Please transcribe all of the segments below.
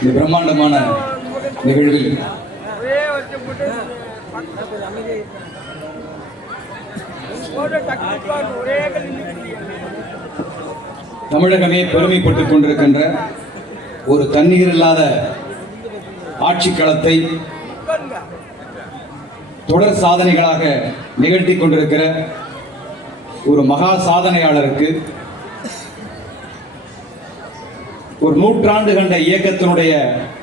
இந்த பிரம்மாண்டமான நிகழ்வில் தமிழகமே பெருமைப்பட்டுக் கொண்டிருக்கின்ற ஒரு தண்ணீர் இல்லாத ஆட்சி களத்தை தொடர் சாதனைகளாக நிகழ்த்தி கொண்டிருக்கிற ஒரு மகா சாதனையாளருக்கு ஒரு நூற்றாண்டு கண்ட இயக்கத்தினுடைய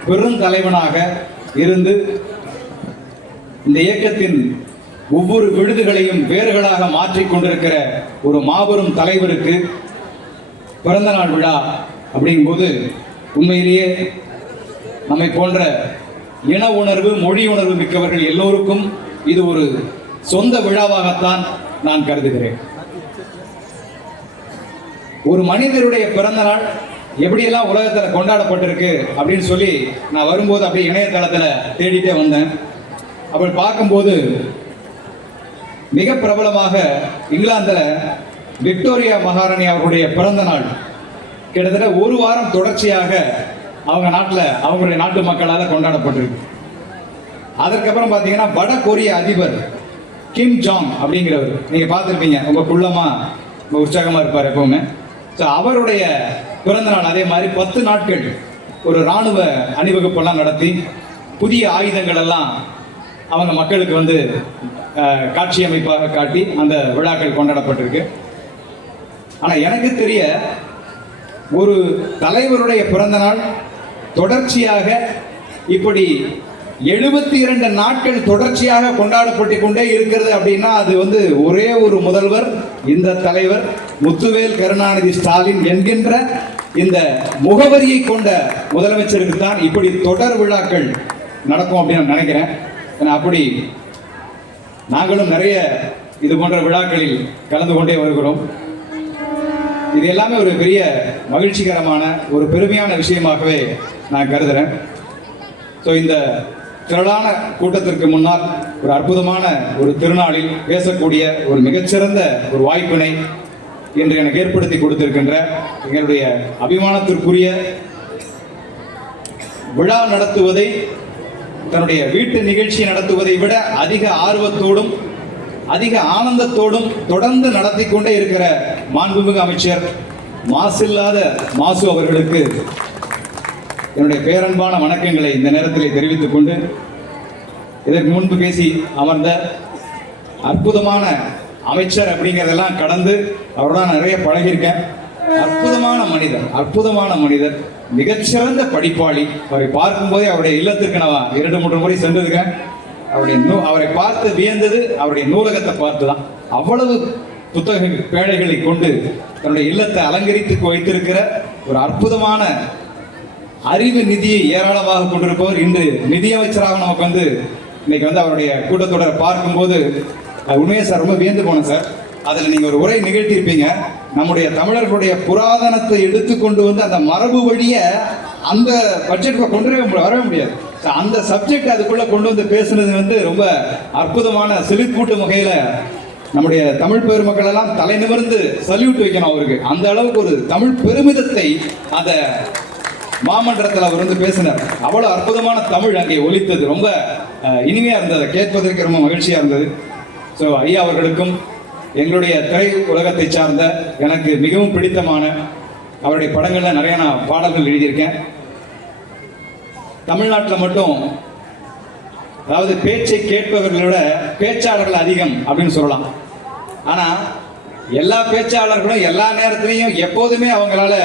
பெருந்தலைவனாக இருந்து இந்த இயக்கத்தின் ஒவ்வொரு விழுதுகளையும் வேர்களாக மாற்றிக் கொண்டிருக்கிற ஒரு மாபெரும் தலைவருக்கு பிறந்தநாள் விழா அப்படிங்கும்போது உண்மையிலேயே நம்மை போன்ற இன உணர்வு மொழி உணர்வு மிக்கவர்கள் எல்லோருக்கும் இது ஒரு சொந்த விழாவாகத்தான் நான் கருதுகிறேன். ஒரு மனிதருடைய பிறந்த நாள் எப்படியெல்லாம் உலகத்தில் கொண்டாடப்பட்டிருக்கு அப்படின்னு சொல்லி நான் வரும்போது அப்படியே இணையதளத்தில் தேடிட்டே வந்தேன். அப்படி பார்க்கும்போது மிக பிரபலமாக இங்கிலாந்தில் விக்டோரியா மகாராணி அவருடைய பிறந்த நாள் கிட்டத்தட்ட ஒரு வாரம் தொடர்ச்சியாக அவங்க நாட்டில் அவங்களுடைய நாட்டு மக்களால் கொண்டாடப்பட்டிருக்கு. அதற்கப்புறம் பார்த்தீங்கன்னா வட கொரிய அதிபர் கிம் ஜாங் அப்படிங்கிறவர் நீங்கள் பார்த்துருப்பீங்க, உங்கள் குள்ளமாக உற்சாகமாக இருப்பார் எப்பவுமே. ஸோ அவருடைய பிறந்த நாள் அதே மாதிரி 10 நாட்கள் ஒரு இராணுவ அணிவகுப்பெல்லாம் நடத்தி புதிய ஆயுதங்கள் எல்லாம் அவங்க மக்களுக்கு வந்து காட்சி அமைப்பாக காட்டி அந்த விழாக்கள் கொண்டாடப்பட்டிருக்கு. ஆனால் எனக்கு தெரிய ஒரு தலைவருடைய பிறந்த நாள் தொடர்ச்சியாக இப்படி 72 நாட்கள் தொடர்ச்சியாக கொண்டாடப்பட்டு கொண்டே இருக்கிறது அப்படின்னா அது வந்து ஒரே ஒரு முதல்வர், இந்த தலைவர் முத்துவேல் கருணாநிதி ஸ்டாலின் என்கின்ற இந்த முகவரியை கொண்ட முதலமைச்சருக்கு தான் இப்படி தொடர் விழாக்கள் நடக்கும் அப்படின்னு நினைக்கிறேன். அப்படி நாங்களும் நிறைய இது போன்ற விழாக்களில் கலந்து கொண்டே வருகிறோம். இது எல்லாமே ஒரு பெரிய மகிழ்ச்சிகரமான ஒரு பெருமையான விஷயமாகவே நான் கருதுகிறேன். ஸோ இந்த திரளான கூட்டத்திற்கு முன்னால் ஒரு அற்புதமான ஒரு திருநாளில் பேசக்கூடிய ஒரு மிகச்சிறந்த ஒரு வாய்ப்பினை இன்று எனக்கு ஏற்படுத்தி கொடுத்திருக்கின்ற எங்களுடைய அபிமானத்திற்குரிய விழா நடத்துவதை தன்னுடைய வீட்டு நிகழ்ச்சி நடத்துவதை விட அதிக ஆர்வத்தோடும் அதிக ஆனந்தத்தோடும் தொடர்ந்து நடத்தி கொண்டே இருக்கிற மாண்புமிகு அமைச்சர் மாசில்லாத மாசு அவர்களுக்கு என்னுடைய பேரன்பான வணக்கங்களை இந்த நேரத்தில் தெரிவித்துக் கொண்டு, இதற்கு முன்பு பேசி அமர்ந்த அற்புதமான அமைச்சர் அப்படிங்கிறதெல்லாம் கடந்து அவரோட நிறைய பழகியிருக்கேன். அற்புதமான மனிதர், மிகச்சிறந்த படிப்பாளி. அவரை பார்க்கும்போதே அவருடைய இல்லத்திற்கு நான் 2-3 முறை சென்றிருக்கேன். அவரை பார்த்து வியந்தது அவருடைய நூலகத்தை பார்த்து தான். அவ்வளவு புத்தக பேழைகளை கொண்டு தன்னுடைய இல்லத்தை அலங்கரித்து வைத்திருக்கிற ஒரு அற்புதமான அறிவு நிதியை ஏராளமாக கொண்டிருப்பவர். இன்று நிதியமைச்சராக நமக்கு வந்து இன்னைக்கு வந்து அவருடைய கூட்டத்தொடரை பார்க்கும்போது உண்மையே சார் ரொம்ப வியந்து போனேன் சார். அதில் நீங்கள் ஒரு உரை நிகழ்த்தியிருப்பீங்க. நம்முடைய தமிழர்களுடைய புராதனத்தை எடுத்துக்கொண்டு வந்து அந்த மரபு வழியை அந்த பட்ஜெட்டுக்கு கொண்டு வரவே முடியாது. அந்த சப்ஜெக்ட் அதுக்குள்ள கொண்டு வந்து பேசுனது வந்து ரொம்ப அற்புதமான செழிப்பூட்டும் வகையில நம்முடைய தமிழ் பெருமக்கள் எல்லாம் தலை நிமிர்ந்து சல்யூட் வைக்கணும் அவருக்கு. அந்த அளவுக்கு ஒரு தமிழ் பெருமிதத்தை அந்த மாமன்றத்தில் அவர் வந்து பேசினார். அவ்வளவு அற்புதமான தமிழ் அங்கே ஒலித்தது. ரொம்ப இனிமையா இருந்தது, கேட்பதற்கு ரொம்ப மகிழ்ச்சியா இருந்தது. ஸோ ஐயா அவர்களுக்கும் எங்களுடைய திரை உலகத்தை சார்ந்த எனக்கு மிகவும் பிடித்தமான அவருடைய படங்கள்ல நிறைய நான் பாடல்கள் எழுதியிருக்கேன். தமிழ்நாட்டில் மட்டும் அதாவது பேச்சை கேட்பவர்களோட பேச்சாளர்கள் அதிகம் அப்படின்னு சொல்லலாம். ஆனா எல்லா பேச்சாளர்களும் எல்லா நேரத்திலையும் எப்போதுமே அவங்களால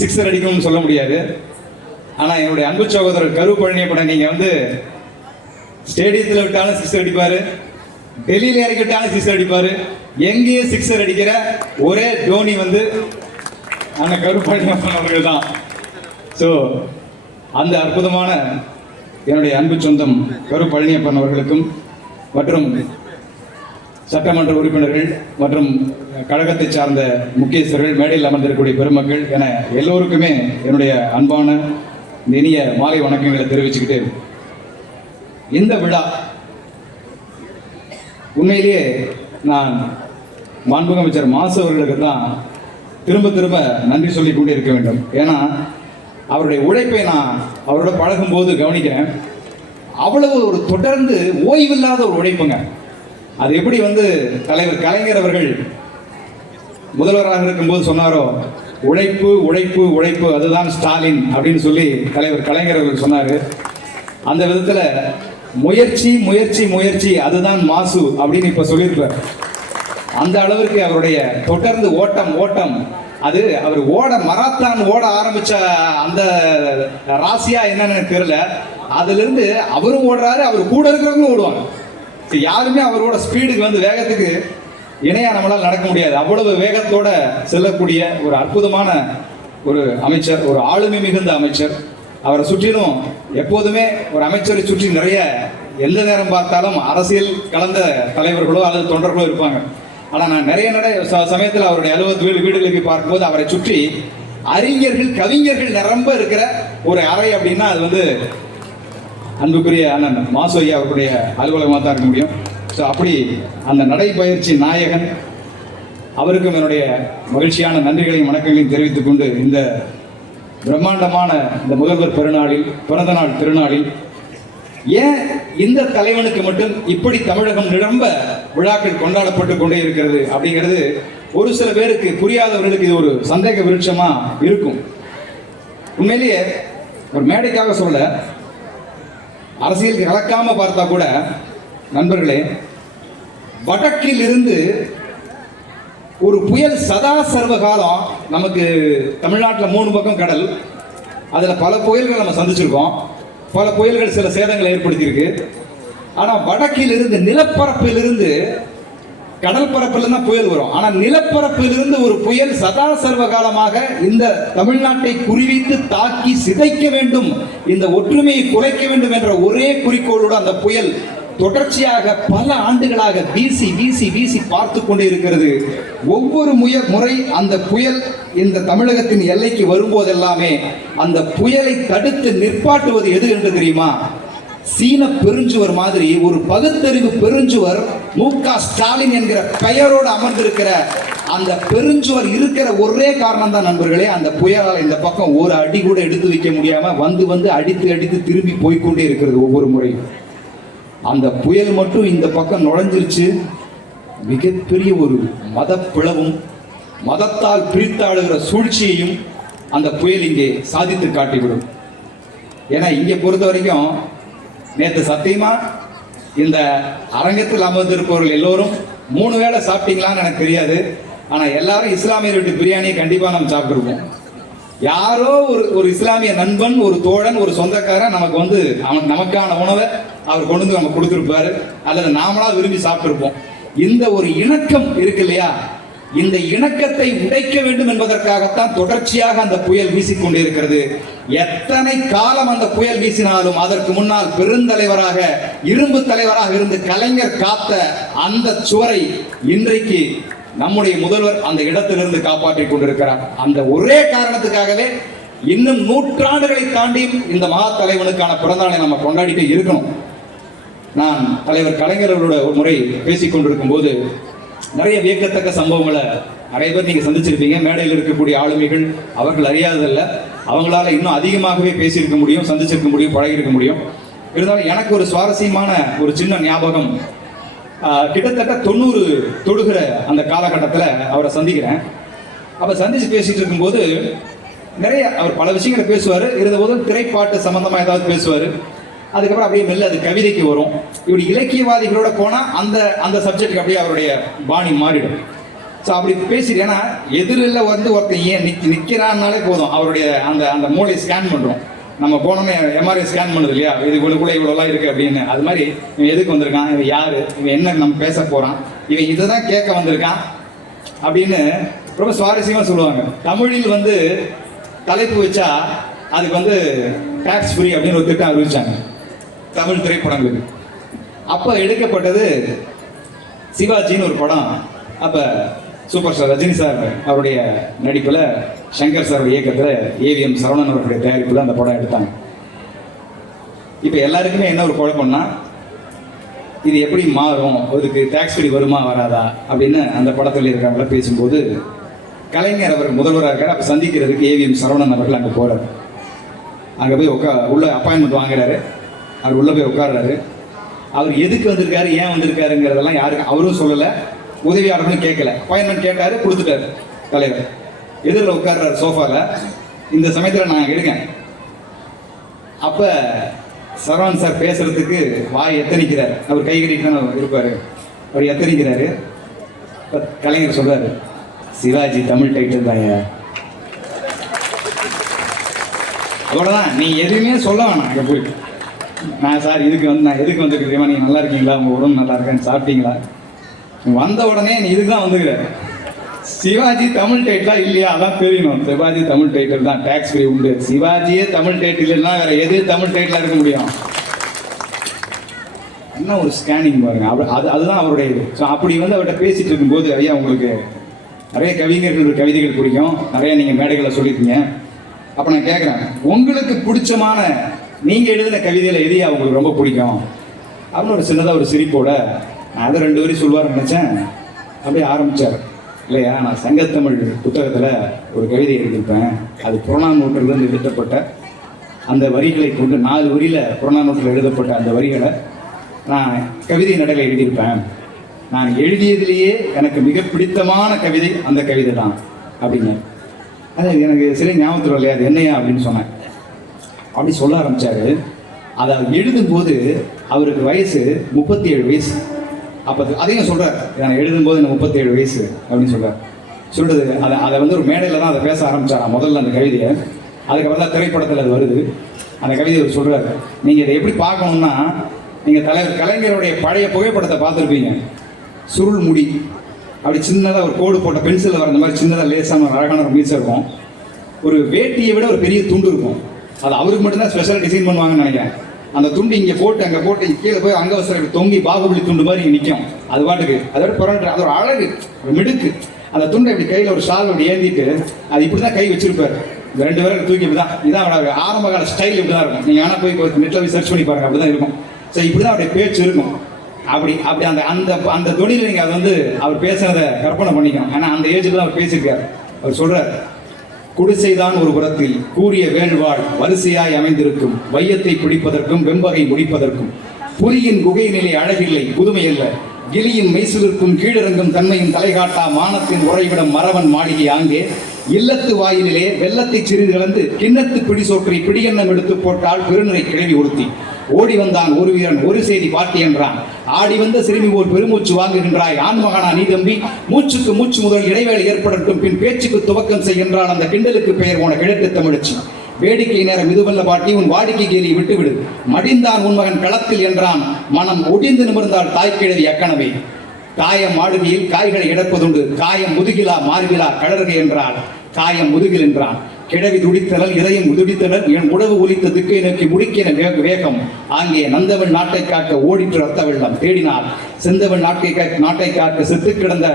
சிக்ஸர் அடிக்கணும்னு சொல்ல முடியாது. ஆனா என்னுடைய அன்பு சகோதரர் கரு பழனியப்பட நீங்க வந்து ஸ்டேடியத்தில் விட்டாலும் சிக்ஸர் அடிப்பாரு, டெல்லியில இறக்கி விட்டாலும் சிக்ஸர் அடிப்பாரு. எங்கேயும் சிக்ஸர் அடிக்கிற ஒரே தோனி வந்து அந்த கரு பழனியப்பன் அவர்கள் தான். ஸோ அந்த அற்புதமான என்னுடைய அன்பு சொந்தம் கரு பழனியப்பன் அவர்களுக்கும் மற்றும் சட்டமன்ற உறுப்பினர்கள் மற்றும் கழகத்தை சார்ந்த முக்கியஸ்தர்கள், மேடையில் அமர்ந்திருக்கக்கூடிய பெருமக்கள் என எல்லோருக்குமே என்னுடைய அன்பான இனிய மாலை வணக்கங்களை தெரிவிச்சுக்கிட்டு, இந்த விழா உண்மையிலேயே நான் மாண்புமிகு அமைச்சர் மாசு அவர்களுக்கு தான் திரும்ப திரும்ப நன்றி சொல்லிக் கொண்டே இருக்க வேண்டும். ஏன்னா அவருடைய உழைப்பை நான் அவரோட பழகும்போது கவனிக்கிறேன். அவ்வளவு ஒரு தொடர்ந்து ஓய்வில்லாத ஒரு உழைப்புங்க. அது எப்படி தலைவர் கலைஞர் அவர்கள் முதல்வராக இருக்கும்போது சொன்னாரோ, உழைப்பு உழைப்பு உழைப்பு அதுதான் ஸ்டாலின் அப்படின்னு சொல்லி தலைவர் கலைஞர் அவர்கள் சொன்னார். அந்த விதத்தில் முயற்சி முயற்சி முயற்சி அதுதான் மாசு அப்படின்னு இப்போ சொல்லியிருப்பார். அந்த அளவிற்கு அவருடைய தொடர்ந்து ஓட்டம் ஓட்டம் அது அவர் மராத்தான் ஓட ஆரம்பிச்ச அந்த ராசியா என்னன்னு தெரியல. அதிலிருந்து அவரும் ஓடுறாரு, அவர் கூட இருக்கிறவங்களும் ஓடுவாங்க. யாருமே அவரோட ஸ்பீடுக்கு வேகத்துக்கு இணையா நம்மளால் நடக்க முடியாது. அவ்வளவு வேகத்தோட செல்லக்கூடிய ஒரு அற்புதமான ஒரு அமைச்சர், ஒரு ஆளுமை மிகுந்த அமைச்சர். அவரை சுற்றிலும் எப்போதுமே ஒரு அமைச்சரை சுற்றி நிறைய எந்த நேரம் பார்த்தாலும் அரசியல் கலந்த தலைவர்களோ அல்லது தொண்டர்களோ இருப்பாங்க. ஆனால் நான் நிறைய சமயத்தில் அவருடைய அலுவலக வீடுகளுக்கு பார்க்கும்போது அவரை சுற்றி அறிஞர்கள் கவிஞர்கள் நிரம்ப இருக்கிற ஒரு அறை அப்படின்னா அது அன்புக்குரிய அண்ணன் மாசு ஐயா அவருடைய அலுவலகமாக தான் இருக்க முடியும். ஸோ அப்படி அந்த நடைபயிற்சி நாயகன் அவருக்கும் என்னுடைய மகிழ்ச்சியான நன்றிகளையும் வணக்கங்களையும் தெரிவித்துக் கொண்டு இந்த பிரம்மாண்டமான இந்த முதல்வர் பெருநாளில் பிறந்த நாள் திருநாளில் ஏன் இந்த தலைவனுக்கு மட்டும் இப்படி தமிழகம் நிரம்ப விழாக்கள் கொண்டாடப்பட்டு கொண்டே இருக்கிறது அப்படிங்கிறது ஒரு சில பேருக்கு புரியாதவர்களுக்கு இது ஒரு சந்தேக விருட்சமா இருக்கும். உண்மையிலேயே ஒரு மேடைக்காக சொல்ல, அரசியலுக்கு கலக்காம பார்த்தா கூட நண்பர்களே, வடக்கில் இருந்து ஒரு புயல் சதா சர்வ காலம் நமக்கு தமிழ்நாட்டில் 3 பக்கம் கடல், அதில் பல புயல்கள் நம்ம சந்திச்சிருக்கோம். பல புயல்கள் சில சேதங்களை ஏற்படுத்தியிருக்கு. ஆனால் வடக்கிலிருந்து நிலப்பரப்பிலிருந்து கடல் பரப்பில் தான் புயல் வரும். ஆனால் நிலப்பரப்பிலிருந்து ஒரு புயல் சதா சர்வ காலமாக இந்த தமிழ்நாட்டை குறிவைத்து தாக்கி சிதைக்க வேண்டும், இந்த ஒற்றுமையை குலைக்க வேண்டும் என்ற ஒரே குறிக்கோளோடு அந்த புயல் தொடர்ச்சியாக பல ஆண்டுகளாக வீசி வீசி வீசி பார்த்து கொண்டே இருக்கிறது. ஒவ்வொரு முறை அந்த புயல் இந்த தமிழகத்தின் எல்லைக்கு வரும்போதெல்லாமே அந்த புயலை தடுத்து நிற்பாட்டுவது எது என்று தெரியுமா? சீன பெருஞ்சுவர் மாதிரி ஒரு பகுத்தறிவு பெருஞ்சுவர் மு.க. ஸ்டாலின் என்கிற பெயரோடு அமர்ந்திருக்கிற அந்த பெருஞ்சுவர் இருக்கிற ஒரே காரணம் தான் நண்பர்களே, அந்த புயலால் இந்த பக்கம் ஒரு அடி கூட எடுத்து வைக்க முடியாம வந்து அடித்து அடித்து திரும்பி போய்கொண்டே இருக்கிறது ஒவ்வொரு முறையும். அந்த புயல் மட்டும் இந்த பக்கம் நுழைஞ்சிருச்சு, மிகப்பெரிய ஒரு மத பிளவும் மதத்தால் பிரித்தாளுகிற சூழ்ச்சியையும் அந்த புயல் இங்கே சாதித்து காட்டிவிடும். ஏன்னா இங்கே பொறுத்த வரைக்கும் நேற்று சத்தியமா இந்த அரங்கத்தில் அமர்ந்திருப்பவர்கள் எல்லோரும் 3 வேளை சாப்பிட்டீங்களான்னு எனக்கு தெரியாது. ஆனால் எல்லாரும் இஸ்லாமியர் வீட்டு பிரியாணியை கண்டிப்பாக நம்ம சாப்பிட்டுருப்போம். யாரோ ஒரு இஸ்லாமிய நண்பன், ஒரு தோழன், ஒரு சொந்தக்காரன் நமக்கு நமக்கான உணவை அவர் கொண்டு நம்ம கொடுத்துருப்பாரு, அல்லது நாமளா விரும்பி சாப்பிட்டுருப்போம். இந்த ஒரு இணக்கம் இருக்கு இல்லையா, இந்த இணக்கத்தை உடைக்க வேண்டும் என்பதற்காகத்தான் தொடர்ச்சியாக அந்த புயல் வீசிக்கொண்டே இருக்கிறது. எத்தனை காலம் அந்த புயல் வீசினாலும் அதற்கு முன்னால் பெருந்தலைவராக இரும்பு தலைவராக இருந்து கலைஞர் காத்த அந்த சுவரை இன்றைக்கு நம்முடைய முதல்வர் அந்த இடத்திலிருந்து காப்பாற்றிக் கொண்டிருக்கிறார். அந்த ஒரே காரணத்துக்காகவே இன்னும் நூற்றாண்டுகளை தாண்டி இந்த மகா தலைவனுக்கான பிறந்தநாளை நம்ம கொண்டாடிட்டு இருக்கணும். நான் தலைவர் கலைஞர்களோட ஒரு முறை பேசிக் கொண்டிருக்கும் போது நிறைய வியக்கத்தக்க சம்பவங்களை நிறைய பேர் நீங்க சந்திச்சிருப்பீங்க. மேடையில் இருக்கக்கூடிய ஆளுமைகள் அவர்கள் அறியாததல்ல, அவங்களால இன்னும் அதிகமாகவே பேசியிருக்க முடியும், சந்திச்சிருக்க முடியும், பழகிருக்க முடியும். இருந்தாலும் எனக்கு ஒரு சுவாரஸ்யமான ஒரு சின்ன ஞாபகம், கிட்டத்தட்ட 90 தொடுகிற அந்த காலகட்டத்தில் அவரை சந்திக்கிறேன். அப்போ சந்திச்சு பேசிட்டு இருக்கும்போது நிறைய அவர் பல விஷயங்களை பேசுவார். இருந்தபோது திரைப்பாட்டு சம்பந்தமாக ஏதாவது பேசுவார். அதுக்கப்புறம் அப்படியே மெல்ல அது கவிதைக்கு வரும். இப்படி இலக்கியவாதிகளோட போனால் அந்த சப்ஜெக்ட் அப்படியே அவருடைய பாணி மாறிடும். ஸோ அப்படி பேசிட்டு, ஏன்னா எதிரில் ஒருத்தன் ஏன் நிற்கிறான்னாலே போதும் அவருடைய அந்த மூளை ஸ்கேன் பண்ணுறோம். நம்ம போனோமே எம்ஆர்ஐ ஸ்கேன் பண்ணுது இல்லையா, இது இவனுக்குள்ள இவ்வளோலாம் இருக்குது அப்படின்னு. அது மாதிரி இவன் எதுக்கு வந்திருக்கான், இவன் யார், இவன் என்ன நம்ம பேச போகிறான், இவன் இதை தான் கேட்க வந்திருக்கான் அப்படின்னு ரொம்ப சுவாரஸ்யமாக சொல்லுவாங்க. தமிழில் தலைப்பு வச்சா அதுக்கு டாக்ஸ் ஃப்ரீ அப்படின்னு ஒரு திட்டம் அறிவிச்சாங்க தமிழ் திரைப்படங்களுக்கு. அப்போ எடுக்கப்பட்டது சிவாஜின்னு ஒரு படம். அப்போ சூப்பர் ஸ்டார் ரஜினி சார் அவருடைய நடிப்பில், சங்கர் சாருடைய இயக்கத்தில், ஏவிஎம் சரவணன் அவருடைய தயாரிப்பில் அந்த படம் எடுத்தாங்க. இப்போ எல்லாருக்குமே என்ன ஒரு குழப்பம்னா, இது எப்படி மாறும், அதுக்கு டேக்ஸ் ஃப்ரீ வருமா வராதா அப்படின்னு அந்த படத்தில் இருக்காங்கள பேசும்போது கலைஞர் அவர் முதல்வராக இருக்கார். அப்போ சந்திக்கிறதுக்கு ஏவிஎம் சரவணன் அவர்கள் அங்கே போகிறார். அங்கே போய் உள்ள அப்பாயின்மெண்ட் வாங்குறாரு. அவர் உள்ளே போய் உட்கார்றாரு. அவர் எதுக்கு வந்திருக்காரு, ஏன் வந்திருக்காருங்கிறதெல்லாம் யாருக்கு அவரும் சொல்லலை, உதவியாளர்களும் கேட்கல. அப்பாயின்மெண்ட் கேட்டார், கொடுத்துட்டாரு தலைவர். எதிரில் உட்கார்றாரு சோஃபாவில். இந்த சமயத்தில் நான் எடுக்கேன். அப்போ சரவணன் சார் பேசுறதுக்கு வாய் எத்தனிக்கிறார். அவர் கை கட்டிட்டு தான் இருப்பார். அவர் எத்தனிக்கிறாரு. கலைஞர் சொல்றாரு, சிவாஜி தமிழ் டைட்டில் தாங்க. அவ்வளோதான், நீ எதுவுமே சொல்ல வேணாம். அங்கே போய் நான் சார் நான் எதுக்கு வந்துருக்கிறேன், நீங்கள் நல்லா இருக்கீங்களா, உங்கள் உடம்பு நல்லா இருக்கேன்னு சாப்பிட்டீங்களா, வந்த உடனே நீ இதுக்கு தான் வந்துக்கிற. சிவாஜி தமிழ் டைட்டிலா இல்லையா அதான் தெரியணும். சிவாஜி தமிழ் டைட்டில் தான், டேக்ஸ் ஃப்ரீ உண்டு. சிவாஜியே தமிழ் டைட்டில் இல்லைன்னா வேற எது தமிழ் டைட்டிலா இருக்க முடியும்? என்ன ஒரு ஸ்கேனிங் பாருங்க. அதுதான் அவருடைய இது. ஸோ அப்படி அவர்கிட்ட பேசிட்டு இருக்கும்போது, ஐயா உங்களுக்கு நிறைய கவிதைகள் பிடிக்கும், நிறைய நீங்கள் மேடைகளை சொல்லியிருக்கீங்க. அப்போ நான் கேட்குறேன், உங்களுக்கு பிடிச்சமான நீங்கள் எழுதின கவிதையில் எதையா உங்களுக்கு ரொம்ப பிடிக்கும் அப்படின்னு ஒரு சின்னதாக ஒரு சிரிப்போட நான் அதை 2 வரி சொல்லுவார்னு நினச்சேன். அப்படியே ஆரம்பித்தார். இல்லையா, நான் சங்கத்தமிழ் புத்தகத்தில் ஒரு கவிதை எழுதியிருப்பேன். அது புறநானூற்றிலிருந்து எழுதப்பட்ட அந்த வரிகளை கொண்டு 4 வரியில் புறநானூற்றில் எழுதப்பட்ட அந்த வரிகளை நான் கவிதை நடையில் எழுதியிருப்பேன். நான் எழுதியதிலேயே எனக்கு மிக பிடித்தமான கவிதை அந்த கவிதை தான் அப்படிங்க. அது எனக்கு சில ஞாபகத்தில் இல்லையா, அது என்னையா அப்படின்னு சொன்னேன். அப்படி சொல்ல ஆரம்பித்தார். அதை எழுதும்போது அவருக்கு வயசு 37 வயசு. அப்போ அதையும் சொல்கிறார், நான் எழுதும்போது எனக்கு 37 வயசு அப்படின்னு சொல்கிறார். சொல்கிறது அதை ஒரு மேடையில் தான் அதை பேச ஆரம்பித்தாராம் முதல்ல அந்த கவிதையை. அதுக்கப்புறம் தான் திரைப்படத்தில் அது வருது. அந்த கவிதையை அவர் சொல்கிறார். நீங்கள் இதை எப்படி பார்க்கணுன்னா, நீங்கள் தலைவர் கலைஞருடைய பழைய புகைப்படத்தை பார்த்துருப்பீங்க. சுருள் முடி, அப்படி சின்னதாக ஒரு கோடு போட்ட பென்சிலில் வர மாதிரி சின்னதாக லேசான ஒரு அழகான ஒரு மீசை இருக்கும். ஒரு வேட்டியை விட ஒரு பெரிய துண்டு இருக்கும். அது அவருக்கு மட்டும்தான் ஸ்பெஷலாக டிசைன் பண்ணுவாங்கன்னு நினைக்கிறேன். அந்த துண்டு இங்கே போட்டு அங்கே போட்டு கீழே போய் அங்கவசரம் தொங்கி பாகுபலி துண்டு மாதிரி இங்கே நிற்கும். அது பாட்டுக்கு அதோட புறன்ற அது ஒரு அழகு, ஒரு மிடுக்கு. அந்த துண்டை இப்படி கையில் ஒரு ஷால் அப்படி ஏந்திட்டு அது இப்படி தான் கை வச்சிருப்பார். இந்த 2 பேரும் தூக்கி இப்படி தான், இதான் ஆரம்ப கால ஸ்டைல் இப்படி தான் இருக்கும். நீங்கள் ஆனால் போய் நெட்டில் போய் சர்ச் பண்ணி பாருங்க, அப்படி தான் இருக்கும். ஸோ இப்படி தான் அவருடைய பேச்சு இருக்கும். அப்படி அந்த அந்த அந்த தொழில் நீங்கள் அதை அவர் பேசுனதை கற்பனை பண்ணிக்கணும். ஆனால் அந்த ஏஜில் தான் அவர் பேசியிருக்கார். அவர் சொல்கிறார், குடிசைதான் ஒரு புறத்தில் கூறிய வேள்வாள் வரிசையாய் அமைந்திருக்கும், வையத்தை பிடிப்பதற்கும் வெம்பகை முடிப்பதற்கும் புலியின் குகை நிலை அழகில்லை புதுமை அல்ல, கிளியும் மெய்சிலிருக்கும் கீழிறங்கும் தன்மையும் தலைகாட்டா மானத்தின் உறைவிடம் மரவன் மாளிகை ஆங்கே இல்லத்து வாயிலே வெள்ளத்தை சிறிது கலந்து கிண்ணத்து பிடிசோற்றி பிடியெண்ணம் எடுத்து போட்டால் பெருநிறை கிழவி உறுத்தி ஓடி வந்தான் ஒரு வீரன் ஒரு செய்தி பாட்டி என்றான், ஆடி வந்த சிறுமி ஓர் பெருமூச்சு வாங்குகின்றாய் ஆண்மகனா நீ தம்பி, மூச்சுக்கு மூச்சு முதல் இடைவேளை ஏற்படட்டும் பின் பேச்சுக்கு துவக்கம் செய்கின்றான் அந்த கிண்டலுக்கு பெயர் உன கிழக்கு தமிழச்சி, வேடிக்கை நேரம் இதுவல்ல பாட்டி உன் வாடிக்கை கேலி விட்டுவிடு, மடிந்தான் உன் மகன் களத்தில் என்றான், மனம் ஒடிந்து நிமிர்ந்தால் தாய்க்கிழவி அக்கனவே, காயம் மாடுகையில் காய்களை இடப்பதுண்டு, காயம் முதுகிலா மார்பிலா கழறுகை என்றால் காயம் முதுகில் என்றான், கிழவி துடித்தனல் இதயம் உதுடித்தனல் என் உடவு ஒலித்த திக்கை நோக்கி முடிக்கின வேகம், ஆங்கே நந்தவள் நாட்டை காக்க ஓடிற்று ரத்த வெள்ளம் தேடினார், செந்தவள் நாட்டை காக்க செத்து கிடந்த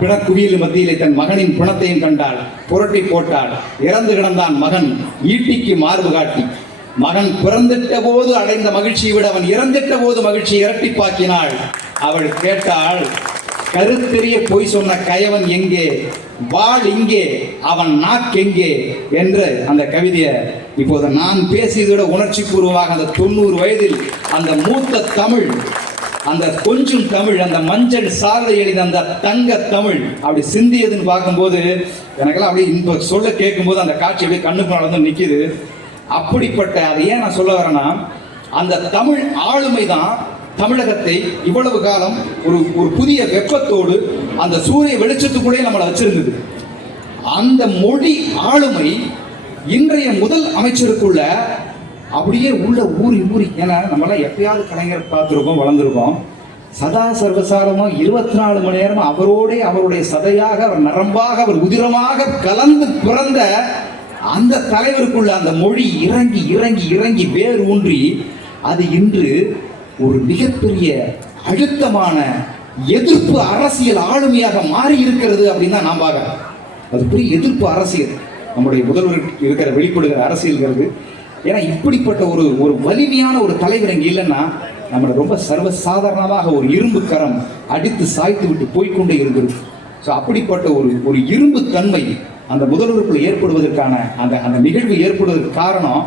பிணக்குவியல் மத்தியிலே தன் மகனின் பிணத்தையும் கண்டாள், புரட்டி போட்டாள், இறந்து கிடந்தான் மகன் ஈட்டிக்கு மார்பு காட்டி, மகன் பிறந்திட்ட போது அடைந்த மகிழ்ச்சியை விட அவன் இறந்திட்ட போது மகிழ்ச்சியை இரட்டிப்பாக்கினாள், அவள் கேட்டாள், கருத்தெரிய பொய் சொன்ன கயவன் எங்கே, வாழ் இங்கே, அவன் நாக்கெங்கே என்று அந்த கவிதையை இப்போது நான் பேசியதோட உணர்ச்சி பூர்வமாக அந்த 90 வயதில் அந்த மூத்த தமிழ், அந்த கொஞ்சம் தமிழ், அந்த மஞ்சள் சாலை எழுத அந்த தங்க தமிழ் அப்படி சிந்தியதுன்னு பார்க்கும்போது எனக்கெல்லாம் அப்படியே இப்போ சொல்ல கேட்கும்போது அந்த காட்சி அப்படியே கண்ணுக்கு வந்து நிற்கிது. அப்படிப்பட்ட அதை ஏன் நான் சொல்ல வரேன்னா, அந்த தமிழ் ஆளுமை தான் தமிழகத்தை இவ்வளவு காலம் ஒரு புதிய வெப்பத்தோடு அந்த சூரிய வெளிச்சத்துக்குள்ளே நம்மளை வச்சிருந்தது. அந்த மொழி ஆளுமை இன்றைய முதல் அமைச்சருக்குள்ள அப்படியே உள்ள ஊறி ஏன்னா நம்மளாம் எப்பயாவது கலைஞர் பார்த்துருக்கோம், வளர்ந்துருக்கோம். சதா சர்வசாரமும் 24 மணி நேரம் அவருடைய சதையாக, அவர் நரம்பாக, அவர் உதிரமாக கலந்து பிறந்த அந்த தலைவருக்குள்ள அந்த மொழி இறங்கி இறங்கி இறங்கி வேர் ஊன்றி அது இன்று ஒரு மிகப்பெரிய அழுத்தமான எதிர்ப்பு அரசியல் ஆளுமையாக மாறி இருக்கிறது அப்படின்னு தான் நான் பார்க்கிறேன். அது பெரிய எதிர்ப்பு அரசியல் நம்முடைய முதல்வர் இருக்கிற வெளிப்படுகிற அரசியல்கிறது. ஏன்னா இப்படிப்பட்ட ஒரு வலிமையான ஒரு தலைவர் இங்கே இல்லைன்னா நம்மளை ரொம்ப சர்வசாதாரணமாக ஒரு இரும்பு கரம் அடித்து சாய்த்து விட்டு போய்கொண்டே இருக்கிறது. ஸோ அப்படிப்பட்ட ஒரு இரும்பு தன்மை அந்த முதல்வருக்குள் ஏற்படுவதற்கான அந்த நிகழ்வு ஏற்படுவதற்கு காரணம்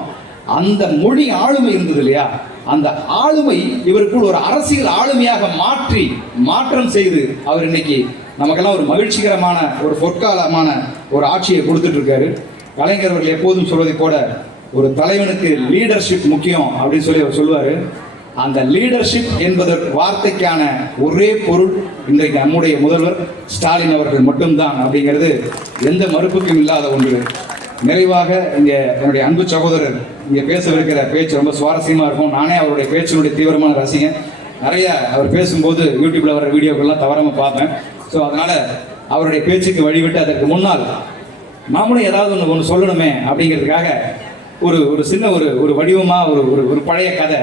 அந்த மொழி ஆளுமை இருந்தது இல்லையா? அந்த ஆளுமை இவருக்குள் ஒரு அரசியல் ஆளுமையாக மாற்றம் செய்து அவர் இன்னைக்கு நமக்கெல்லாம் ஒரு மகிழ்ச்சிகரமான ஒரு பொற்காலமான ஒரு ஆட்சியை கொடுத்துட்டு இருக்காரு. கலைஞர் அவர்கள் எப்போதும் சொல்வதை போல ஒரு தலைவனுக்கு லீடர்ஷிப் முக்கியம் அப்படின்னு சொல்லி அவர் சொல்லுவார். அந்த லீடர்ஷிப் என்பதற்கு வார்த்தைக்கான ஒரே பொருள் இன்றைக்கு நம்முடைய முதல்வர் ஸ்டாலின் அவர்கள் மட்டும்தான் அப்படிங்கிறது எந்த மறுப்புக்கும் இல்லாத ஒன்று. நிறைவாக இங்கே என்னுடைய அன்பு சகோதரர் இங்கே பேசவிருக்கிற பேச்சு ரொம்ப சுவாரஸ்யமாக இருக்கும். நானே அவருடைய பேச்சினுடைய தீவிரமான ரசிகன். நிறைய அவர் பேசும்போது யூடியூப்ல வர வீடியோக்கள்லாம் தவறாமல் பார்ப்பேன். ஸோ அதனால அவருடைய பேச்சுக்கு வழிவிட்டு அதற்கு முன்னால் நாமளும் ஏதாவது ஒன்று சொல்லணுமே அப்படிங்கிறதுக்காக ஒரு சின்ன ஒரு வடிவமாக ஒரு பழைய கதை,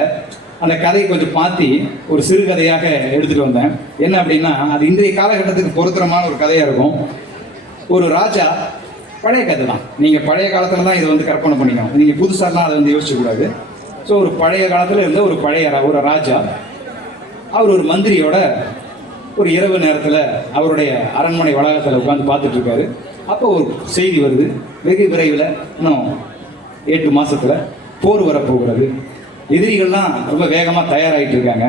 அந்த கதையை கொஞ்சம் மாற்றி ஒரு சிறுகதையாக எடுத்துகிட்டு வந்தேன். என்ன அப்படின்னா, அது இன்றைய காலகட்டத்துக்கு பொருத்தமான ஒரு கதையாக இருக்கும். ஒரு ராஜா, பழைய கதை தான், நீங்கள் பழைய காலத்தில் தான் இதை வந்து கற்பனை பண்ணிக்கணும், நீங்கள் புதுசாலாம் அதை வந்து யோசிக்கக்கூடாது. ஸோ ஒரு பழைய காலத்தில் இருந்த ஒரு ராஜா, அவர் ஒரு மந்திரியோட ஒரு இரவு நேரத்தில் அவருடைய அரண்மனை வளாகத்தில் உட்காந்து பார்த்துட்டு இருக்காரு. அப்போ ஒரு செய்தி வருது, வெகு விரைவில் இன்னும் 8 மாதத்தில் போர் வரப்போகிறது, எதிரிகள்லாம் ரொம்ப வேகமாக தயாராகிட்டு இருக்காங்க.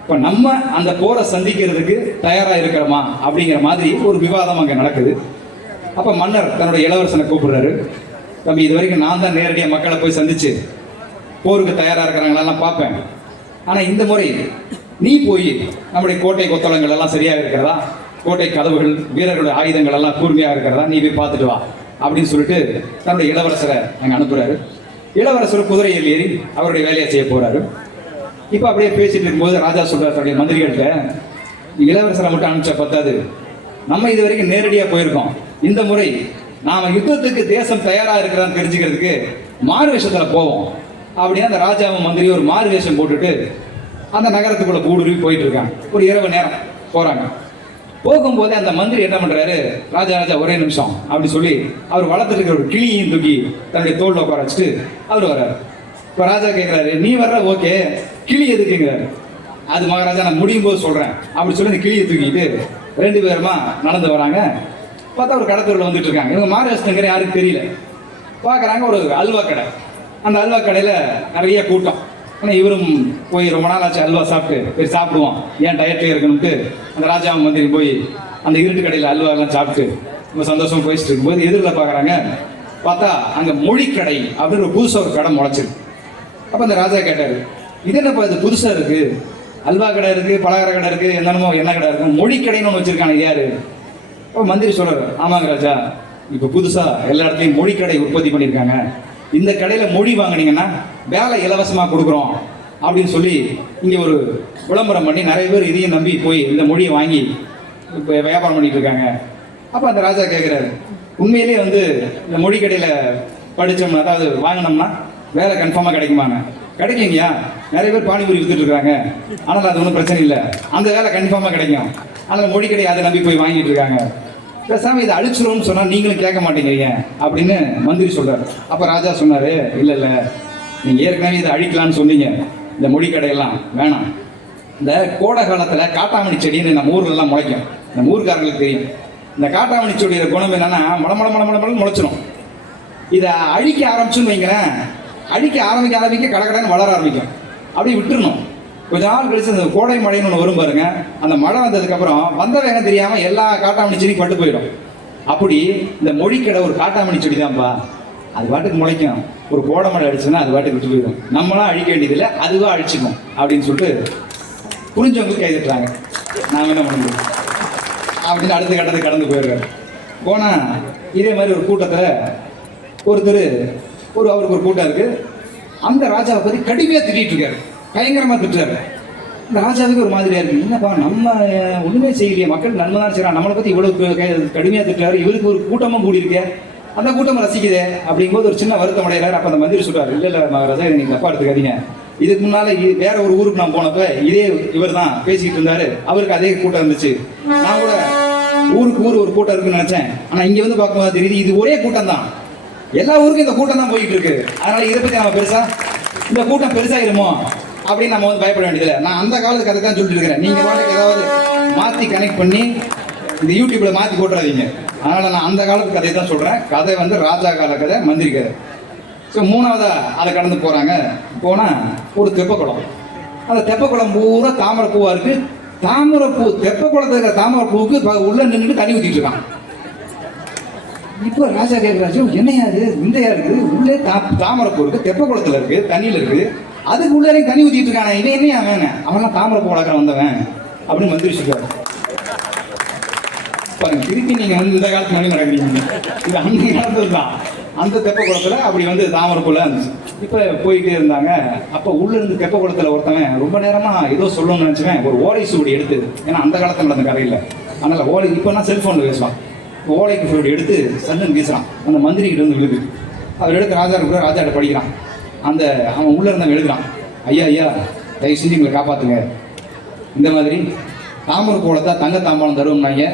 இப்போ நம்ம அந்த போரை சந்திக்கிறதுக்கு தயாராக இருக்கிறோமா அப்படிங்கிற மாதிரி ஒரு விவாதம் அங்கே நடக்குது. அப்போ மன்னர் தன்னுடைய இளவரசனை கூப்பிடுறாரு. தம்பி, இது வரைக்கும் நான் தான் நேரடியாக மக்களை போய் சந்திச்சு போருக்கு தயாராக இருக்கிறாங்களெல்லாம் பார்ப்பேன். ஆனால் இந்த முறை நீ போய் நம்முடைய கோட்டை கொத்தளங்கள் எல்லாம் சரியாக இருக்கிறதா, கோட்டை கதவுகள், வீரர்களுடைய ஆயுதங்கள் எல்லாம் கூர்மையாக இருக்கிறதா, நீ போய் பார்த்துட்டு வா அப்படின்னு சொல்லிட்டு தன்னுடைய இளவரசரை அங்கே அனுப்புகிறாரு. இளவரசர் குதிரையில் ஏறி அவருடைய வேலையை செய்ய போகிறாரு. இப்போ அப்படியே பேசிட்டு இருக்கும்போது ராஜா சொல்கிறார் தன்னுடைய மந்திரிகள்கிட்ட, இளவரசரை மட்டும் அனுப்பிச்சா பத்தாது, நம்ம இது வரைக்கும் நேரடியாக போயிருக்கோம், இந்த முறை நாம் யுத்தத்துக்கு தேசம் தயாராக இருக்கிறான்னு தெரிஞ்சுக்கிறதுக்கு மாறு வேஷத்தில் போவோம் அப்படின்னா அந்த ராஜாவும் மந்திரியும் ஒரு மாறு வேஷம் போட்டுட்டு அந்த நகரத்துக்குள்ளே ஊடுருவி போயிட்டு இருக்காங்க. ஒரு இரவு நேரம் போகிறாங்க. போகும்போதே அந்த மந்திரி என்ன பண்ணுறாரு, ராஜா ஒரே நிமிஷம் அப்படி சொல்லி அவர் வளர்த்துட்டு இருக்கிற ஒரு கிளியையும் தூக்கி தன்னுடைய தோளில் உட்கார வச்சுட்டு அவர் வர்றாரு. இப்போ ராஜா கேட்குறாரு, நீ வர்ற ஓகே, கிளி எதுக்குங்கிறாரு. அது மகாராஜா நான் முடியும் போது சொல்கிறேன் அப்படி சொல்லி இந்த கிளியை தூக்கிட்டு 2 பேருமா நடந்து வராங்க. பார்த்தா ஒரு கடத்தூரில் வந்துட்டு இருக்காங்க. இவங்க மாரேஷ்டங்கிற யாருக்கு தெரியல. பார்க்குறாங்க ஒரு அல்வா கடை. அந்த அல்வா கடையில் நிறைய கூட்டம். ஆனால் இவரும் போய் ரொம்ப நாள் ஆச்சு அல்வா சாப்பிட்டு, போய் சாப்பிடுவோம், ஏன் டயட்லேயே இருக்கணும்ட்டு அந்த ராஜாவும் மந்திரி போய் அந்த இருட்டு கடையில் அல்வாலாம் சாப்பிட்டு ரொம்ப சந்தோஷமாக போயிட்டு இருக்கும்போது எதிரில் பார்க்குறாங்க. பார்த்தா அங்கே மொழிக்கடை அப்படின்னு ஒரு புதுசாக ஒரு கடை முளைச்சிருக்கு. அப்போ அந்த ராஜா கேட்டார், இது என்னப்பா இது புதுசாக இருக்குது, அல்வா கடை இருக்குது, பலகார கடை இருக்குது, என்ன கடை இருக்குது, மொழிக்கடைன்னு ஒன்று வச்சுருக்காங்க யார்? அப்போ மந்திரி சொல்கிறார், ஆமாங்க ராஜா, இப்போ புதுசாக எல்லா இடத்துலையும் மொழிக்கடை உற்பத்தி பண்ணியிருக்காங்க, இந்த கடையில் மொழி வாங்கினீங்கன்னா வேலை இலவசமாக கொடுக்குறோம் அப்படின்னு சொல்லி இங்கே ஒரு விளம்பரம் பண்ணி நிறைய பேர் இதையும் நம்பி போய் இந்த மொழியை வாங்கி இப்போ வியாபாரம் பண்ணிட்டு இருக்காங்க. அப்போ அந்த ராஜா கேட்குறாரு, உண்மையிலே வந்து இந்த மொழி கடையில் படித்தோம்னா, அதாவது வாங்கினோம்னா வேலை கன்ஃபார்மாக கிடைக்குமாங்க? கிடைக்குங்கய்யா, நிறைய பேர் பானிபூரி வித்துட்டு இருக்காங்க, ஆனால் அது ஒன்றும் பிரச்சனை இல்லை, அந்த வேலை கன்ஃபார்மாக கிடைக்கும், ஆனால் மொழி கடை அதை நம்பி போய் வாங்கிட்டு இருக்காங்க, பேசாமல் இதை அழிச்சிரும்னு சொன்னால் நீங்களும் கேட்க மாட்டேங்கிறீங்க அப்படின்னு மந்திரி சொல்கிறார். அப்போ ராஜா சொன்னார், இல்லை நீங்கள் ஏற்கனவே இதை அழிக்கலான்னு சொன்னீங்க, இந்த மொழி கடையெல்லாம் வேணாம். இந்த கோடை காலத்தில் காட்டாமணி செடின்னு நம்ம ஊர்லெல்லாம் முளைக்கும், நம்ம ஊருக்காரங்களுக்கு தெரியும். இந்த காட்டாமணி செடியோட குணம் என்னன்னா மளமள முளைச்சிடும். இதை அழிக்க ஆரம்பிச்சுன்னு வைங்களேன், அழிக்க ஆரம்பிக்க கடகடன்னு வளர ஆரம்பிக்கும். அப்படியே விட்டுருணும். கொஞ்ச நாள் கழிச்சு அந்த கோடை மழைன்னு ஒன்று வரும் பாருங்க, அந்த மழை வந்ததுக்கப்புறம் வந்த வேகம் தெரியாமல் எல்லா காட்டாமணி செடியும் பட்டு போயிடும். அப்படி இந்த மொழிக்கடை ஒரு காட்டாமணி செடி தான்ப்பா, அது பாட்டுக்கு முளைக்கும், ஒரு கோடை மழை அடிச்சுன்னா அது பாட்டுக்கு விட்டு போயிடும், நம்மளாம் அழிக்க வேண்டியதில்லை, அதுவாக அழிச்சிக்கும் அப்படின்னு சொல்லிட்டு புரிஞ்சவங்களுக்கு கைதுட்டாங்க. நாம் என்ன பண்ண முடியும் அப்படின்னு அடுத்த கட்டத்துக்கு கடந்து போயிடுறாரு. போனால் இதே மாதிரி ஒரு கூட்டத்தில் ஒருத்தர் அவருக்கு ஒரு கூட்டம் இருக்குது, அந்த ராஜாவை பற்றி கடுமையாக திட்டிகிட்டு இருக்காரு, பயங்கரமாக திட்டுறாரு. இந்த ராஜாவுக்கு ஒரு மாதிரியாக இருக்குது, என்னப்பா நம்ம ஒன்றுமே செய்யலையே, மக்கள் நன்மை தான் செய்யலாம், நம்மளை பற்றி இவ்வளோ கடுமையாக திட்டுறாரு, இவருக்கு ஒரு கூட்டமும் கூடியிருக்கே, அந்த கூட்டம் ரசிக்குதே அப்படிங்கும்போது ஒரு சின்ன வருத்தம் அடைகிறார். அப்போ அந்த மந்திரி சொல்கிறார், இல்லை மகாராஜா, இதை நீங்கள் தப்பா எடுத்துக்காதீங்க, இதுக்கு முன்னால் வேற ஒரு ஊருக்கு நான் போனப்போ இதே இவர் தான் பேசிக்கிட்டு இருந்தார், அவருக்கு அதே கூட்டம் இருந்துச்சு, நான் கூட ஊருக்கு ஒரு கூட்டம் இருக்குன்னு நினச்சேன், ஆனால் இங்கே வந்து பார்க்கும்போது தெரியுது இது ஒரே கூட்டம் தான், எல்லா ஊருக்கும் இந்த கூட்டம் தான் போயிட்டு இருக்கு, அதனால இதை பற்றி நம்ம இந்த கூட்டம் பெருசாயிருமோ அப்படின்னு நம்ம வந்து பயப்பட வேண்டியதில்லை. நான் அந்த காலத்து கதை தான் சொல்லிட்டு இருக்கிறேன். நீங்க பாட்டுக்கு ஏதாவது மாத்தி கனெக்ட் பண்ணி இந்த யூடியூப்ல மாத்தி போட்டுறாதீங்க. அதனால நான் அந்த காலத்து கதையை தான் சொல்றேன். கதை வந்து ராஜா கால கதை, மந்திரி கதை. ஸோ மூணாவதா அதை கடந்து போறாங்க. போனா ஒரு தெப்பக்குளம். அந்த தெப்பக்குளம் பூரா தாமரை பூவா இருக்கு. தாமரை பூ தெப்ப குளத்துல இருக்கிற தாமரை பூவுக்கு உள்ள நின்றுட்டு தண்ணி ஊத்திட்டு இருக்கான். இப்போ ராஜா கேட்கிறாச்சு, என்னையா இது விந்தையா இருக்குது, உள்ளே தாமரை பூ இருக்கு, தெப்ப குளத்துல இருக்கு, தண்ணியில இருக்கு, அதுக்கு உள்ளே தண்ணி ஊத்திட்டு இருக்கானே, இவன் என்னையா வேணும், அவன்லாம் தாமரை பூ வளர்க்குற வந்தவன் அப்படின்னு மந்திரி சொல்றாரு. பாருங்க, திருப்பி நீங்க வந்து இந்த காலத்து மணி நடக்கிறீங்க. இது அந்த காலத்துல தான் அந்த தெப்ப குளத்துல அப்படி வந்து தாமரை பூல இருந்துச்சு. இப்போ போயிட்டே இருந்தாங்க. அப்போ உள்ள இருந்து தெப்ப குளத்துல ஒருத்தவன் ரொம்ப நேரமா ஏதோ சொல்லணும்னு நினைச்சுவேன். ஒரு ஓலை சூடு எடுத்து, ஏன்னா அந்த காலத்துல நடந்த கதை இல்லை, அதனால ஓலை இப்போனா செல்போன்ல பேசுவான். ஓலைக்கு சூடு எடுத்து சல்லுன்னு வீசுறான். அந்த மந்திரிகிட்ட வந்து விழுது. அவர் எடுத்து ராஜாட்ட படிக்கிறான். அந்த அவன் உள்ள இருந்தவன் எழுதுறான், ஐயா ஐயா தயவு செஞ்சு எங்களை காப்பாத்துங்க, இந்த மாதிரி தாமரை பூவளத்தை தங்க தாம்பாளம் தருவோம்னாங்க,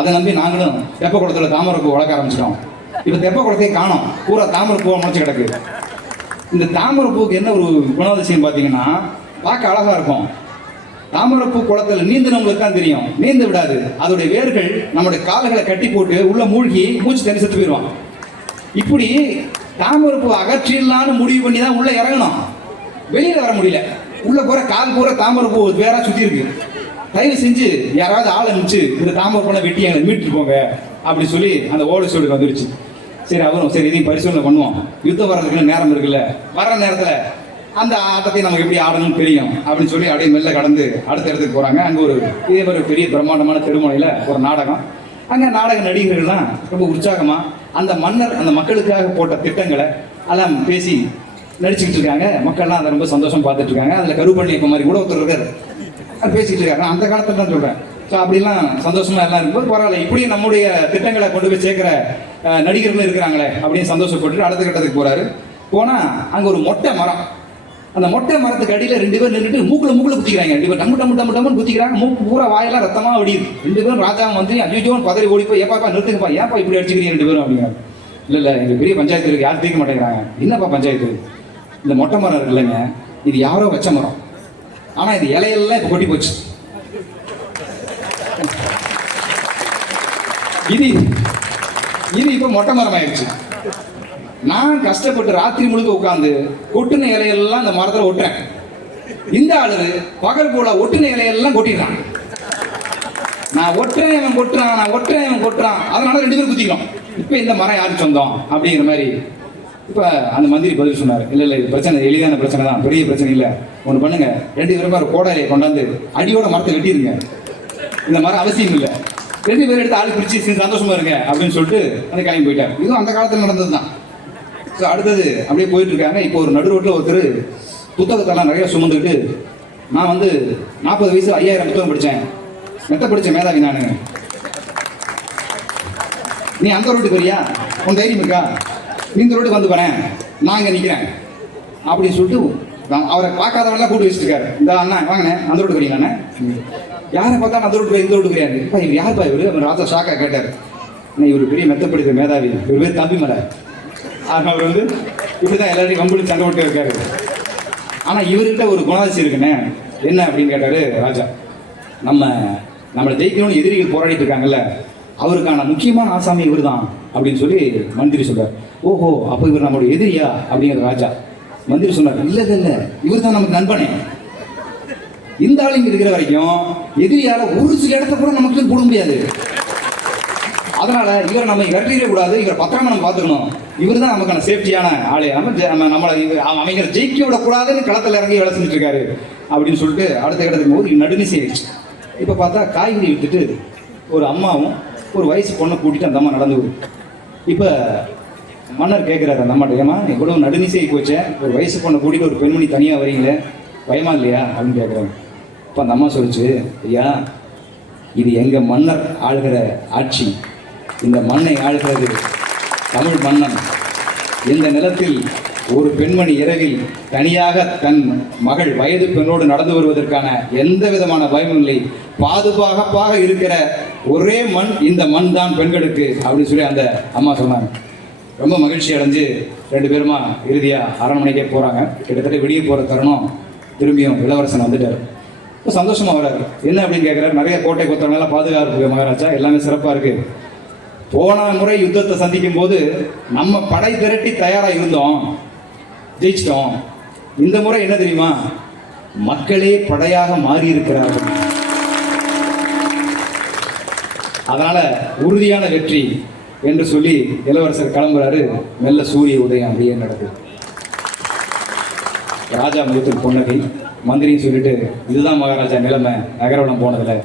அதை நம்பி நாங்களும் தெப்ப குளத்துல தாமரை பூ வளர்க்க ஆரம்பிச்சிட்டோம். இப்போ தெப்ப குளத்தையே காணோம், பூரா தாமரை பூவை முளைச்சு கிடக்கு. இந்த தாமரை பூவுக்கு என்ன ஒரு குணாதிசயம் பார்த்தீங்கன்னா, பார்க்க அழகா இருக்கும். தாமரைப்பூ குளத்துல நீந்தினவங்களுக்கு தான் தெரியும், நீந்த விடாது. அதோடைய வேர்கள் நம்முடைய கால்களை கட்டி போட்டு உள்ள மூழ்கி மூச்சு தண்ணி செத்து போயிடுவான். இப்படி தாமரைப்பூ அகற்றிடலான்னு முடிவு பண்ணி தான் உள்ள இறங்கணும், வெளியில வர முடியல. உள்ள போற கால் பூரா தாமரைப்பூ வேற சுத்தி இருக்கு. தயவு செஞ்சு யாராவது ஆள் அனுப்பிச்சு இந்த தாமரைப்பூலாம் வெட்டி எங்களை மீட்டு போங்க அப்படி சொல்லி அந்த ஓலை சூழல் வந்துருச்சு. சரி, அவரும் சரி இதையும் பரிசோதனை பண்ணுவோம், யுத்தம் வர்றதுக்குன்னு நேரம் இருக்குல்ல, வர்ற நேரத்தில் அந்த ஆட்டத்தை நமக்கு எப்படி ஆடணும்னு தெரியும் அப்படின்னு சொல்லி அப்படியே மெல்ல கடந்து அடுத்த இடத்துக்கு போகிறாங்க. அங்கே ஒரு இதே மாதிரி பெரிய பிரம்மாண்டமான தெருமுனையில் ஒரு நாடகம். அங்கே நாடக நடிகர்கள்லாம் ரொம்ப உற்சாகமாக அந்த மன்னர் அந்த மக்களுக்காக போட்ட திட்டங்களை எல்லாம் பேசி நடிச்சுக்கிட்டு இருக்காங்க. மக்கள்லாம் அதை ரொம்ப சந்தோஷம் பார்த்துட்டு இருக்காங்க. அதில் கருப்பண்ணி இப்போ மாதிரி கூட ஒருத்தர் இருக்காரு, அது பேசிக்கிட்டு இருக்காங்க. அந்த காலத்தில் தான் சொல்கிறேன். ஸோ அப்படிலாம் சந்தோஷமாக எல்லாம் இருக்கும்போது பரவாயில்ல, இப்படி நம்முடைய திட்டங்களை கொண்டு போய் சேர்க்குற நடிகர்களும் இருக்கிறாங்களே அப்படின்னு சந்தோஷப்பட்டு அடுத்த கட்டத்துக்கு போகிறாரு. போனால் அங்கே ஒரு மொட்டை மரம், அந்த மொட்டை மரத்துக்கு அடியில் 2 பேர் நின்றுட்டு மூக்குல குத்திக்கிறாங்க. 2 பேர் டம்மு குத்திக்கிறாங்க. மூக்கு பூரா வாயெல்லாம் ரத்தமாக வடியுது. 2 பேரும் ராஜா வந்து அஜிஜோன்னு பதறி ஓடி போய் ஏப்பாப்பா நிறுத்துங்கப்பா, ஏப்பா இப்படி அடிச்சுக்கிறீங்க 2 பேரும் அப்படிங்கிறாங்க. இல்லை எங்கள் பெரிய பஞ்சாயத்து இருக்கு, யாரும் தீர்க்க மாட்டேங்கிறாங்க. என்னப்பா பஞ்சாயத்து, இந்த மொட்டை மரம் இருக்கு இல்லைங்க, இது யாரோ வச்ச மரம், ஆனால் இது இலையெல்லாம் இப்போ கொட்டி போச்சு. இது இப்போ மொட்டை மரம் ஆயிடுச்சு. நான் கஷ்டப்பட்டு ராத்திரி முழுக்க உட்காந்து ஒட்டுன இலையெல்லாம் இந்த மரத்தில் ஒட்டுறேன். இந்த ஆளு பகல் போல ஒட்டுன இலையெல்லாம் கொட்டிடுறான். நான் ஒட்டுறேன் இவன் கொட்டுறான், நான் ஒட்டுறேன் இவன் கொட்டுறான், அதனால 2 பேரும் குத்திக்கிறோம். இப்போ இந்த மரம் யாருக்கு சொந்தம் அப்படிங்கிற மாதிரி. இப்போ அந்த மந்திரி பதில் சொன்னார், இல்லை இது பிரச்சனை எளிதான பிரச்சனை தான், பெரிய பிரச்சனை இல்லை. ஒன்று பண்ணுங்க, 2 பேரும் ஒரு கோடாரியை கொண்டாந்து அடியோட மரத்தை வெட்டிடுங்க, இந்த மரம் அவசியம் இல்லை. 2 பேரும் எடுத்து ஆளு பிரிச்சு சந்தோஷமா இருங்க அப்படின்னு சொல்லிட்டு அந்த கிளம்பி போயிட்டார். இதுவும் அந்த காலத்தில் நடந்தது தான். ஸோ அடுத்தது அப்படியே போயிட்டு இருக்காங்க. இப்போ ஒரு நடு ரோட்டில் ஒருத்தர் புத்தகத்தெல்லாம் நிறைய சுமந்துக்கிட்டு, நான் வந்து 40 வயசு 5000 புத்தகம் படித்தேன், மெத்த படித்த மேதாவி நான், நீ அந்த ரோட்டுக்கு வரியா, உன் தைரியம் இருக்கா, நீ இந்த ரோட்டுக்கு வந்து வரேன், நான் இங்கே நிற்கிறேன் அப்படின்னு சொல்லிட்டு அவரை பார்க்காதவெல்லாம் கூட்டு வச்சுருக்காரு. இந்த அண்ணா வாங்கினேன், அந்த ரோட்டுக்கு வரீங்களாண்ணே, யாரை பார்த்தா அந்த ரோட்டுக்கு இந்த ரோட்டுக்கு கிடையாது. இப்போ இவர் யாருப்பா இவர் அப்படின்னு ராஜா ஷாக்காக கேட்டார். இவர் பெரிய மெத்த படித்த மேதாவி, இவர் பேர் தம்பி மலை. அவர் வந்து இப்படிதான் எல்லாரையும் கம்பெனி சண்டை விட்டு இருக்காரு. ஆனால் இவர்கிட்ட ஒரு குணாதிசயம் இருக்குண்ணே, என்ன அப்படின்னு கேட்டாரு ராஜா. நம்மளை ஜெயிக்கணும்னு எதிரிகள் போராடிட்டு இருக்காங்கல்ல, அவருக்கான முக்கியமான ஆசாமி இவர் தான் அப்படின்னு சொல்லி மந்திரி சொல்றார். ஓஹோ, அப்போ இவர் நம்மளுடைய எதிரியா அப்படிங்கிற ராஜா. மந்திரி சொன்னார், இல்லை இவர் தான் நமக்கு நண்பனே. இந்த ஆளுங்க இருக்கிற வரைக்கும் எதிரியால ஒரு சில இடத்த கூட நமக்கு போட முடியாது. அதனால இவரை நம்ம விரட்டிட கூடாது, இவரை பத்திரமா நம்ம பார்த்துக்கணும், இவர் தான் நமக்கான சேஃப்டியான ஆளு, நம்மளை அவங்க ஜெயிக்க விடக்கூடாதுன்னு களத்தில் இறங்கி வேலை செஞ்சுட்டு இருக்காரு அப்படின்னு சொல்லிட்டு அடுத்த கட்டத்துக்கு போது நடுநிசை ஆயிடுச்சு. இப்போ பார்த்தா காய்கறி விட்டுட்டு ஒரு அம்மாவும் ஒரு வயசு பொண்ணை கூட்டிட்டு அந்த அம்மா நடந்து வருது. இப்போ மன்னர் கேட்குறாரு அந்த அம்மாட்ட, ஏமா இவ்வளவு நடுநிசை போச்சேன், ஒரு வயசு பொண்ணை கூட்டிட்டு ஒரு பெண்மணி தனியாக வரீங்களே, பயமா இல்லையா அப்படின்னு கேட்குறாங்க. இப்போ அந்த அம்மா சொல்லிச்சு, ஐயா இது எங்கள் மன்னர் ஆளுகிற ஆட்சி, இந்த மண்ணை ஆளுகிறது தமிழ் மன்னன். இந்த நிலத்தில் ஒரு பெண்மணி இரவில் தனியாக தன் மகள் வயது பெண்ணோடு நடந்து வருவதற்கான எந்த விதமான பயமும் இல்லை, பாதுகாப்பாக இருக்கிற ஒரே மண் இந்த மண் தான் பெண்களுக்கு அப்படின்னு சொல்லி அந்த அம்மா சொன்னாங்க. ரொம்ப மகிழ்ச்சி அடைஞ்சு 2 பேருமா இறுதியாக அரண்மனைக்கே போகிறாங்க. கிட்டத்தட்ட விடிய போகிற தருணம் திரும்பியும் இளவரசன் வந்துட்டார். இப்போ சந்தோஷமா வராரு. என்ன அப்படின்னு கேட்குறாரு. நிறைய கோட்டை கொத்தவங்களாம் பாதுகாப்பு மகாராஜா, எல்லாமே சிறப்பாக இருக்கு. போன முறை யுத்தத்தை சந்திக்கும் போது நம்ம படை திரட்டி தயாராக இருந்தோம், ஜெயிச்சிட்டோம். இந்த முறை என்ன தெரியுமா, மக்களே படையாக மாறி இருக்கிறார்கள். அதனால உறுதியான வெற்றி என்று சொல்லி இளவரசர் கிளம்புறாரு. மெல்ல சூரிய உதயம் அப்படியே நடக்குது. ராஜா முகத்தில் புன்னகை. மந்திரியும் சொல்லிட்டு, இதுதான் மகாராஜா நிலைமை, நகரவளம் போனதில்லை,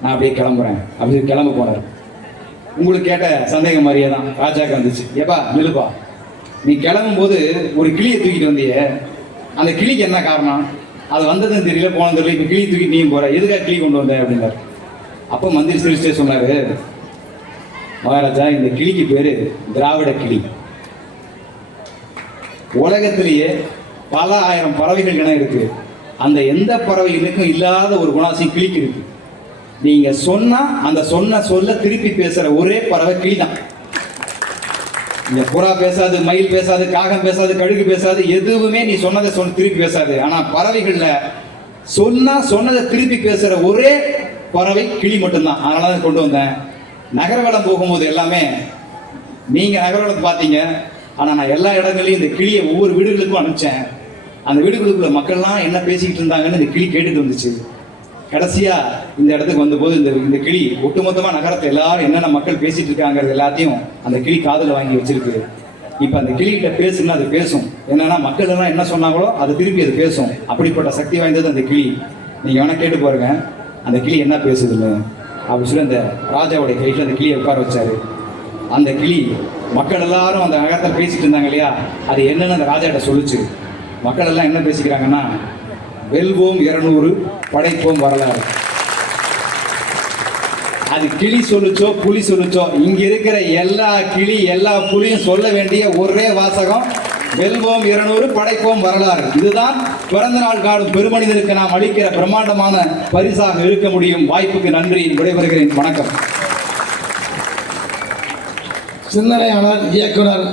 நான் அப்படியே கிளம்புறேன் அப்படின்னு கிளம்ப போனார். உங்களுக்கு கேட்ட சந்தேகம் மாதிரியே தான் ராஜாக்கு வந்துச்சு. ஏப்பா நிலுப்பா, நீ கிளம்பும் போது ஒரு கிளியை தூக்கிட்டு வந்திய, அந்த கிளிக்கு என்ன காரணம்? அது வந்ததுன்னு தெரியல, போனது தெரியல, இப்போ கிளி தூக்கிட்டு நீயும் போற, எதுக்காக கிளி கொண்டு வந்த அப்படின்னாரு. அப்போ மந்திரி சிரிச்சிட்டே சொன்னாரு, மகாராஜா இந்த கிளிக்கு பேரு திராவிட கிளி. உலகத்திலேயே பல ஆயிரம் பறவைகள் இனம் இருக்கு, அந்த எந்த பறவைகளுக்கும் இல்லாத ஒரு குணாசியம் கிளிக்கு இருக்கு. நீங்க சொன்னா அந்த சொன்ன சொல்ல திருப்பி பேசுற ஒரே பறவை கிளி தான். இந்த புறா பேசாது, மயில் பேசாது, காகம் பேசாது, கழுகு பேசாது, எதுவுமே நீ சொன்னதை திருப்பி பேசாது. ஆனா பறவைகள்ல சொன்னதை திருப்பி பேசுற ஒரே பறவை கிளி மட்டும்தான். அதனாலதான் கொண்டு வந்தேன். நகரவளம் போகும்போது எல்லாமே நீங்க நகரவளத்தை பார்த்தீங்க, ஆனா நான் எல்லா இடங்களையும் இந்த கிளியை ஒவ்வொரு வீடுகளுக்கும் அனுப்பிச்சேன். அந்த வீடுகளுக்குள்ள மக்கள்லாம் என்ன பேசிக்கிட்டு இருந்தாங்கன்னு இந்த கிளி கேட்டுட்டு வந்துச்சு. கடைசியா இந்த இடத்துக்கு வந்தபோது இந்த கிளி ஒட்டுமொத்தமா நகரத்தை எல்லாரும் என்னென்ன மக்கள் பேசிட்டு இருக்காங்கிறது எல்லாத்தையும் அந்த கிளி காதுல வாங்கி வச்சிருக்கு. இப்ப அந்த கிளிகிட்ட பேசுன்னா அது பேசும். என்னன்னா மக்கள் எல்லாம் என்ன சொன்னாங்களோ அது திருப்பி அது பேசும். அப்படிப்பட்ட சக்தி வாய்ந்தது அந்த கிளி. நீங்க வேணா கேட்டு பாருங்க அந்த கிளி என்ன பேசுதுன்னு அப்படி சொல்லி அந்த ராஜாவுடைய கையில் அந்த கிளியை உட்கார வச்சாரு. அந்த கிளி மக்கள் எல்லாரும் அந்த நகரத்தில் பேசிட்டு இருந்தாங்க இல்லையா, அது என்னன்னு அந்த ராஜாட்ட சொல்லிச்சு. மக்கள் எல்லாம் என்ன பேசிக்கிறாங்கன்னா, வெல்வோம் 200 படைப்போம் வரலாறு. அது கிளி சொல்லுச்சோ புலி சொல்லுச்சோ, இங்க இருக்கிற எல்லா கிளி எல்லா புலியும் சொல்ல வேண்டிய ஒரே வாசகம், வெல்வோம் 200 படைப்போம் வரலாறு. இதுதான் பிறந்த நாள் காணும் பெருமனிதருக்கு நாம் அளிக்கிற பிரம்மாண்டமான பரிசாக இருக்க முடியும். வாய்ப்புக்கு நன்றி, விடைபெறுகிறேன். வணக்கம். சிந்தனையாளர் இயக்குனர்